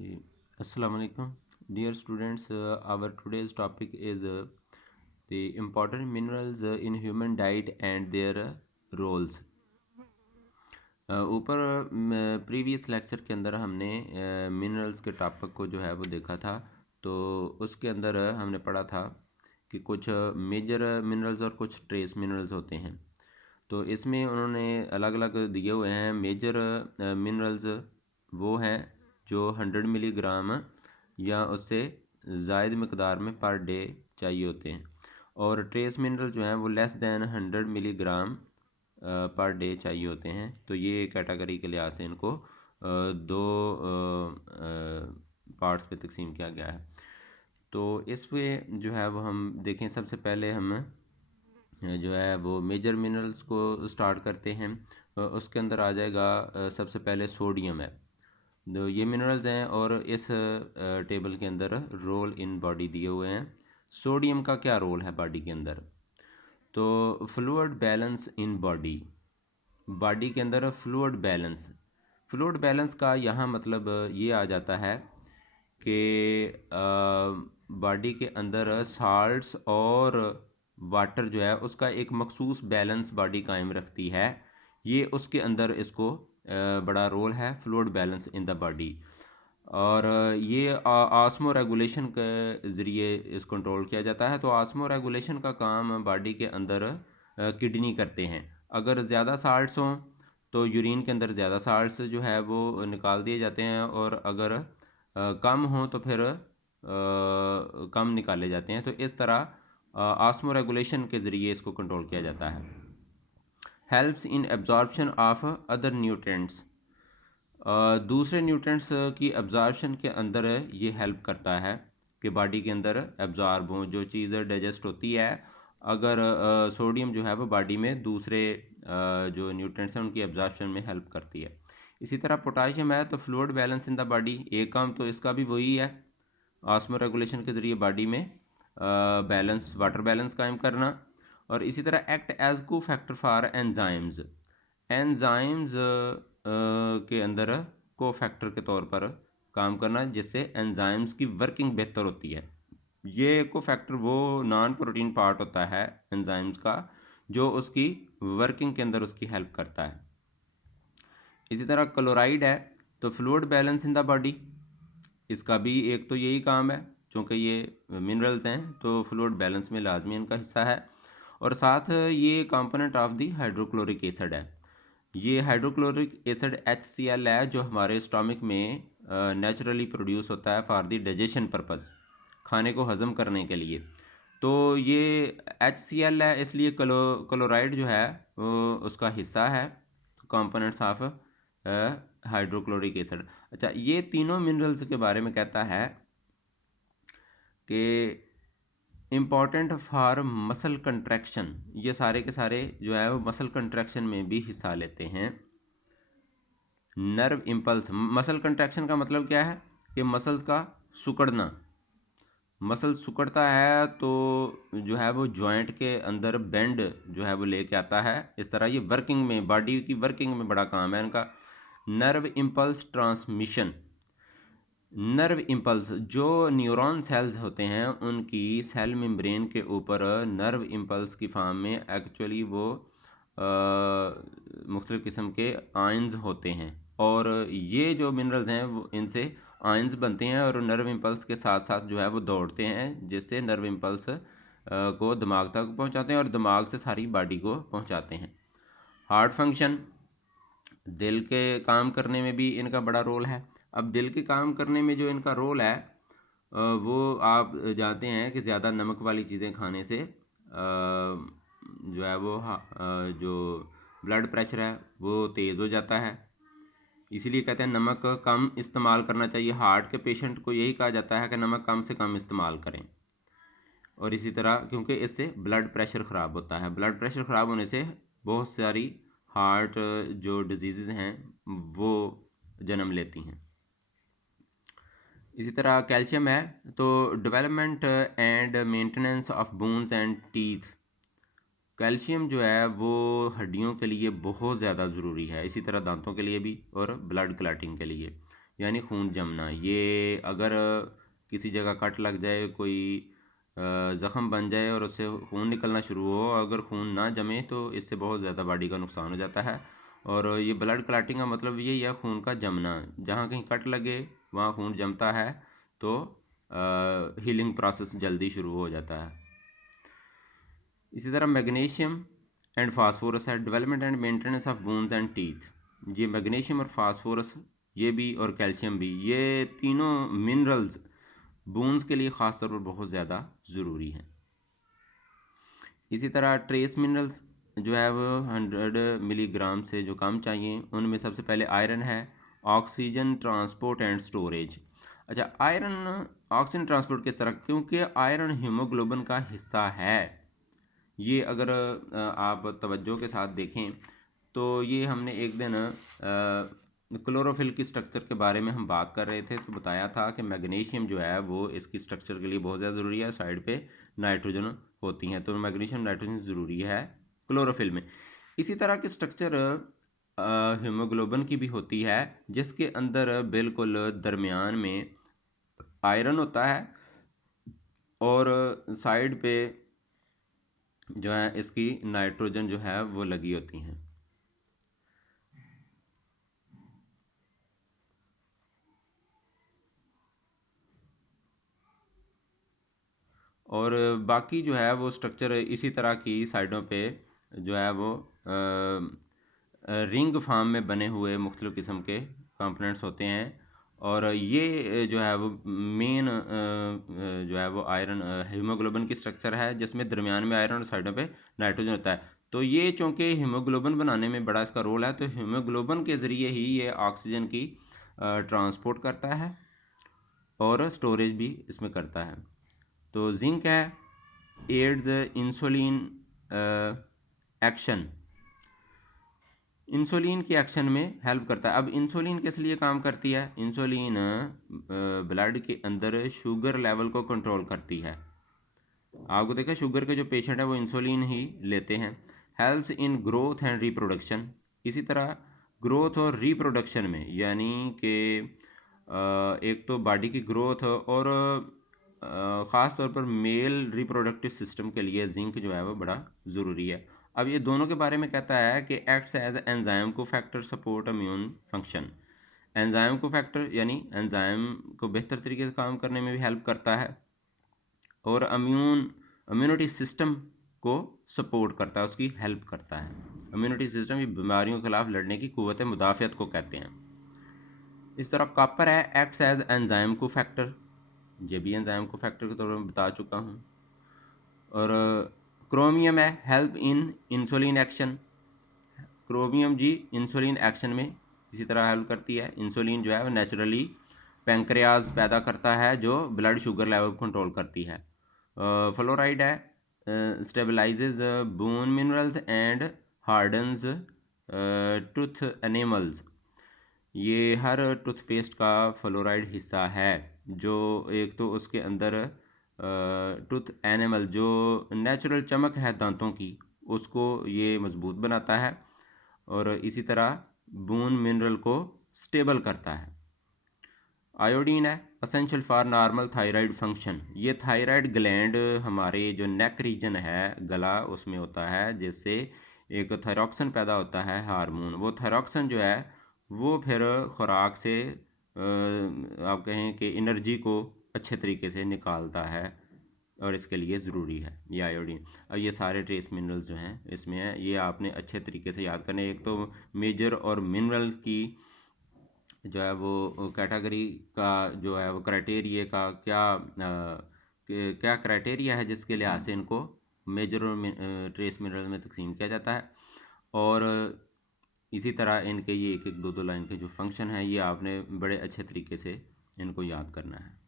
Assalamu alaikum, dear students. Our today's topic is the important minerals in human diet and their roles. ऊपर previous lecture के अंदर हमने minerals के topic को जो है वो देखा था। तो उसके अंदर हमने पढ़ा था कि कुछ मेजर मिनरल्स और कुछ ट्रेस मिनरल्स होते हैं। तो इसमें उन्होंने अलग अलग दिए हुए हैं। मेजर मिनरल्स वो हैं जो 100 मिलीग्राम या उससे ज़ायद मकदार में पर डे चाहिए होते हैं, और ट्रेस मिनरल जो हैं वो less than 100 milligram per day चाहिए होते हैं। तो ये कैटेगरी के लिहाज से इनको दो पार्ट्स पे तकसीम किया गया है। तो इसमें जो है वो हम देखें, सबसे पहले हम जो है वो मेजर मिनरल्स को स्टार्ट करते हैं। उसके अंदर आ जाएगा सबसे पहले सोडियम है। तो ये मिनरल्स हैं और इस टेबल के अंदर रोल इन बॉडी दिए हुए हैं। सोडियम का क्या रोल है बॉडी के अंदर? तो फ्लूइड बैलेंस इन बॉडी के अंदर फ्लूइड बैलेंस का यहाँ मतलब ये आ जाता है कि बॉडी के अंदर साल्ट्स और वाटर जो है उसका एक मखसूस बैलेंस बॉडी कायम रखती है। ये उसके अंदर इसको बड़ा रोल है, fluid balance in the body. और ये आस्मो रेगुलेशन के ज़रिए इस कंट्रोल किया जाता है। तो आस्मो रेगुलेशन का काम बॉडी के अंदर किडनी करते हैं। अगर ज़्यादा साल्ट्स हों तो यूरिन के अंदर ज़्यादा साल्ट्स जो है वो निकाल दिए जाते हैं, और अगर कम हो तो फिर कम निकाले जाते हैं। तो इस तरह आस्मो रेगुलेशन के ज़रिए इसको कंट्रोल किया जाता है। Helps in absorption of other nutrients, दूसरे न्यूट्रिएंट्स की एब्जॉर्प्शन के अंदर ये हेल्प करता है कि बॉडी के अंदर एब्जॉर्ब हों, जो चीज़ डाइजेस्ट होती है। अगर सोडियम जो है वो बॉडी में दूसरे जो न्यूट्रिएंट्स हैं उनकी एब्जॉर्प्शन में हेल्प करती है। इसी तरह पोटाशियम है, तो fluid balance in the body, एक काम तो इसका भी वही है, ऑस्मो रेगुलेशन के ज़रिए बॉडी में बैलेंस, वाटर बैलेंस कायम करना। और इसी तरह एक्ट एज को फैक्टर फॉर एंजाइम्स, एंजाइम्स के अंदर को फैक्टर के तौर पर काम करना, जिससे एंजाइम्स की वर्किंग बेहतर होती है। ये को फैक्टर वो नॉन प्रोटीन पार्ट होता है एंजाइम्स का, जो उसकी वर्किंग के अंदर उसकी हेल्प करता है। इसी तरह क्लोराइड है, तो fluid balance in the body, इसका भी एक तो यही काम है, चूँकि ये मिनरल्स हैं तो फ्लूइड बैलेंस में लाजमी इनका हिस्सा है। और साथ ये component of the hydrochloric acid है। ये हाइड्रोक्लोरिक एसिड HCl है, जो हमारे स्टमक में नेचुरली प्रोड्यूस होता है फॉर दी डाइजेशन पर्पज़, खाने को हज़म करने के लिए। तो ये HCl है, इसलिए क्लोराइड जो है वो उसका हिस्सा है, कंपोनेंट्स ऑफ हाइड्रोक्लोरिक एसिड। अच्छा, ये तीनों मिनरल्स के बारे में कहता है कि इम्पॉर्टेंट फॉर मसल कंट्रैक्शन, ये सारे के सारे जो है वो मसल कंट्रैक्शन में भी हिस्सा लेते हैं। नर्व इम्पल्स, मसल कंट्रैक्शन का मतलब क्या है कि मसल्स का सिकुड़ना। मसल सिकुड़ता है तो जो है वो जॉइंट के अंदर बेंड जो है वो लेके आता है। इस तरह ये वर्किंग में, बॉडी की वर्किंग में बड़ा काम है इनका। Nerve impulse transmission, nerve impulse जो न्यूरॉन सेल्स होते हैं उनकी सेल मेम्ब्रेन के ऊपर नर्व इम्पल्स की फॉर्म में एक्चुअली वो मुख्तलिफ़ किस्म के आयंस होते हैं, और ये जो मिनरल्स हैं वो इनसे आयंस बनते हैं और नर्व इम्पल्स के साथ साथ जो है वो दौड़ते हैं, जिससे नर्व इम्पल्स को दिमाग तक पहुंचाते हैं और दिमाग से सारी बॉडी को पहुंचाते हैं। हार्ट फंक्शन, दिल के काम करने में भी इनका बड़ा रोल है। अब दिल के काम करने में जो इनका रोल है वो आप जानते हैं कि ज़्यादा नमक वाली चीज़ें खाने से जो है वो जो ब्लड प्रेशर है वो तेज़ हो जाता है। इसीलिए कहते हैं नमक कम इस्तेमाल करना चाहिए। हार्ट के पेशेंट को यही कहा जाता है कि नमक कम से कम इस्तेमाल करें। और इसी तरह क्योंकि इससे ब्लड प्रेशर ख़राब होता है, ब्लड प्रेशर ख़राब होने से बहुत सारी हार्ट जो डिजीज़ हैं वो जन्म लेती हैं। इसी तरह कैल्शियम है, तो development and maintenance of bones and teeth, calcium जो है वो हड्डियों के लिए बहुत ज़्यादा ज़रूरी है, इसी तरह दांतों के लिए भी और ब्लड क्लॉटिंग के लिए। यानी खून जमना। ये अगर किसी जगह कट लग जाए, कोई ज़ख़म बन जाए और उससे खून निकलना शुरू हो, अगर खून ना जमे तो इससे बहुत ज़्यादा बॉडी का नुकसान हो जाता है। और ये ब्लड क्लॉटिंग का मतलब यही है, खून का जमना। जहाँ कहीं कट लगे वहाँ खून जमता है तो हीलिंग प्रोसेस जल्दी शुरू हो जाता है। इसी तरह मैग्नीशियम एंड फास्फोरस है, development and maintenance of bones and teeth. ये मैग्नीशियम और फास्फोरस ये भी और कैल्शियम भी, ये तीनों मिनरल्स बोन्स के लिए ख़ास तौर पर बहुत ज़्यादा ज़रूरी हैं। इसी तरह ट्रेस मिनरल्स जो है वो 100 मिलीग्राम से जो कम चाहिए, उनमें सबसे पहले आयरन है, ऑक्सीजन ट्रांसपोर्ट एंड स्टोरेज। अच्छा, आयरन ऑक्सीजन ट्रांसपोर्ट किस तरह, क्योंकि आयरन हीमोग्लोबिन का हिस्सा है। ये अगर आप तवज्जो के साथ देखें तो ये हमने एक दिन क्लोरोफिल की स्ट्रक्चर के बारे में हम बात कर रहे थे तो बताया था कि मैग्नीशियम जो है वो इसकी स्ट्रक्चर के लिए बहुत ज़्यादा ज़रूरी है। साइड पे नाइट्रोजन होती हैं तो मैग्नीशियम नाइट्रोजन ज़रूरी है क्लोरोफिल में। इसी तरह की स्ट्रक्चर हीमोग्लोबिन की भी होती है, जिसके अंदर बिल्कुल दरमियान में आयरन होता है और साइड पे जो है इसकी नाइट्रोजन जो है वो लगी होती हैं। और बाकी जो है वो स्ट्रक्चर इसी तरह की साइडों पे जो है वो रिंग फॉर्म में बने हुए मुख्तलिफ़ किस्म के कंपोनेंट्स होते हैं। और ये जो है वो मेन जो है वो आयरन हीमोग्लोबिन की स्ट्रक्चर है, जिसमें दरमियान में आयरन और साइडों पे नाइट्रोजन होता है। तो ये चूँकि हीमोग्लोबिन बनाने में बड़ा इसका रोल है, तो हीमोग्लोबिन के ज़रिए ही ये ऑक्सीजन की ट्रांसपोर्ट करता है और स्टोरेज भी इसमें करता है। तो जिंक है, एड्स इंसुलिन एक्शन, इंसुलिन के एक्शन में हेल्प करता है। अब इंसुलिन किस लिए काम करती है? इंसुलिन ब्लड के अंदर शुगर लेवल को कंट्रोल करती है। आपको देखा, शुगर के जो पेशेंट है वो इंसुलिन ही लेते हैं। Helps in growth and reproduction, इसी तरह ग्रोथ और रिप्रोडक्शन में, यानी कि एक तो बॉडी की ग्रोथ और ख़ास तौर पर मेल रिप्रोडक्टिव सिस्टम के लिए जिंक जो है वो बड़ा ज़रूरी है। अब ये दोनों के बारे में कहता है कि एक्ट्स एज एंजाइम को factor support immune function. Enzyme को फैक्टर यानी एंजाइम को बेहतर तरीके से काम करने में भी हेल्प करता है और इम्यूनिटी सिस्टम को सपोर्ट करता है, उसकी हेल्प करता है। इम्यूनिटी सिस्टम ये बीमारियों के खिलाफ लड़ने की कुव्वत मुदाफ़ियत को कहते हैं। इस तरह कॉपर है, एक्ट्स एज एंजाइम को फैक्टर, ये भी एंजाइम को फैक्टर के तौर पर बता चुका हूँ। और क्रोमियम है, help in insulin action, chromium जी इंसुलिन एक्शन में इसी तरह हेल्प करती है। इंसुलिन जो है वो नेचुरली पेंक्रियाज पैदा करता है जो ब्लड शुगर लेवल को कंट्रोल करती है। फ्लोराइड है, stabilises bone minerals and hardens tooth animals, ये हर टूथपेस्ट का फ्लोराइड हिस्सा है। जो एक तो उसके अंदर टूथ एनिमल जो नेचुरल चमक है दांतों की, उसको ये मज़बूत बनाता है और इसी तरह बोन मिनरल को स्टेबल करता है। आयोडीन है, essential for normal thyroid function, ये थायराइड ग्लैंड हमारे जो नेक रीजन है गला उसमें होता है, जिससे एक थायरॉक्सिन पैदा होता है हार्मोन। वो थायरॉक्सिन जो है वो फिर खुराक से आप कहें कि एनर्जी को अच्छे तरीके से निकालता है और इसके लिए ज़रूरी है ये आयोडीन। अब ये सारे ट्रेस मिनरल्स जो हैं इसमें है, ये आपने अच्छे तरीके से याद करने। एक तो मेजर और मिनरल की जो है वो कैटेगरी का जो है वो क्राइटेरिया का क्या क्राइटेरिया है जिसके लिहाज से इनको मेजर और ट्रेस मिनरल में तकसीम किया जाता है। और इसी तरह इनके ये एक एक दो दो लाइन के जो फंक्शन हैं ये आपने बड़े अच्छे तरीके से इनको याद करना है।